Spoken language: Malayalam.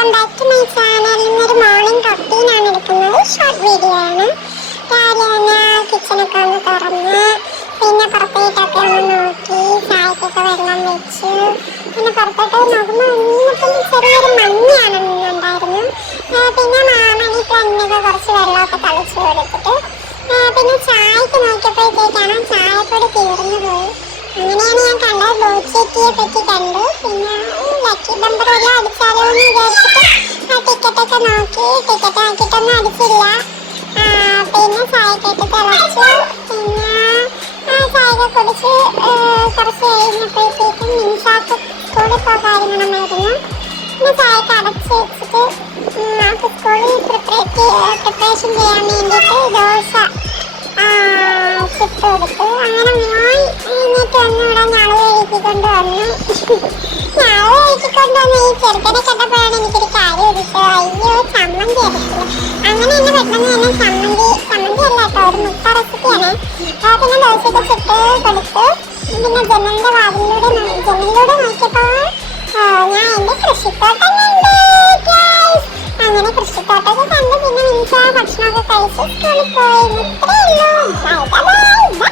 Welcome back to my channel. ഇന്നൊരു മോർണിംഗ് റൊട്ടീനാണ് എടുക്കുന്നത്. ഷോർട്ട് വീഡിയോ ആണ്. രാവിലെ തന്നെ കിച്ചണൊക്കെ ഒന്ന് തുറന്ന് പിന്നെ പുറത്തേക്കൊക്കെ ഒന്ന് നോക്കി ചായക്കൊക്കെ വെള്ളം വെച്ചു. പിന്നെ പുറത്തോട്ട് നോക്കുമ്പോൾ ഇന്നിപ്പം ചെറിയൊരു മഞ്ഞാണ് നിന്നുണ്ടായിരുന്നു. പിന്നെ മണി പ്ലാന്റിനൊക്കെ കുറച്ച് വെള്ളമൊക്കെ തളിച്ചു കൊടുത്തിട്ട് പിന്നെ ചായക്ക് നോക്കിയപ്പോഴത്തേക്കാണ് ചായപ്പൊടി തീർന്നു പോയി. അങ്ങനെയാണ് ഞാൻ കണ്ടത്. ബോച്ചേറ്റിയെ പറ്റി കണ്ടു. പിന്നെ ലക്കി ബമ്പർ എല്ലാം അടിച്ചാലോ എന്ന് വിചാരിച്ചിട്ട് ടിക്കറ്റൊക്കെ നോക്കി. ടിക്കറ്റ് നോക്കിയിട്ടൊന്നും അടിച്ചില്ല. പിന്നെ ചായക്കൊക്കെ തിളച്ചു. പിന്നെ ചായയൊക്കെ കുടിച്ച് കുറച്ച് കഴിഞ്ഞപ്പോഴത്തേക്കും നിമിഷാക്ക് സ്കൂളിൽ പോകാതിരുന്നമായിരുന്നു. പിന്നെ ചായയൊക്കെ അടച്ച് വെച്ചിട്ട് നമുക്ക് സ്കൂളിൽ പ്രിപ്പറേഷൻ ചെയ്യാൻ വേണ്ടിയിട്ട് ദോശ ചുട്ട് കൊടുത്തു. അങ്ങനെ മോൻ എഴുന്നേറ്റ് വന്നു. ഇവിടെ ഞാള് കഴിക്കൊണ്ട് വന്നു. ഞാള് കഴിക്കൊണ്ട് വന്ന ഈ ചെറുക്കനെ കണ്ടപ്പോഴാണ് എനിക്കൊരു കാര്യം ഉദിച്ചത്. അയ്യോ, ചമ്മന്തി അരക്കില്ല. അങ്ങനെ തന്നെ പെട്ടെന്ന് തന്നെ ചമ്മന്തി അല്ല കേട്ടോ, ഒരു മുട്ട റെസിപ്പിയാണ്. പിന്നെ ദോശയൊക്കെ ചുട്ട് കൊടുത്തു. പിന്നെ ജനലിലൂടെ നോക്കിയപ്പോൾ ഞാൻ എൻ്റെ കൃഷിത്തോട്ടം കണ്ടു. അങ്ങനെ കൃഷിത്തോട്ടമൊക്കെ കണ്ട് പിന്നെ മിനിച്ച ഭക്ഷണമൊക്കെ കഴിച്ച് സ്കൂളിൽ പോയി. ഇത്രയേ ഉള്ളൂ. Bye bye.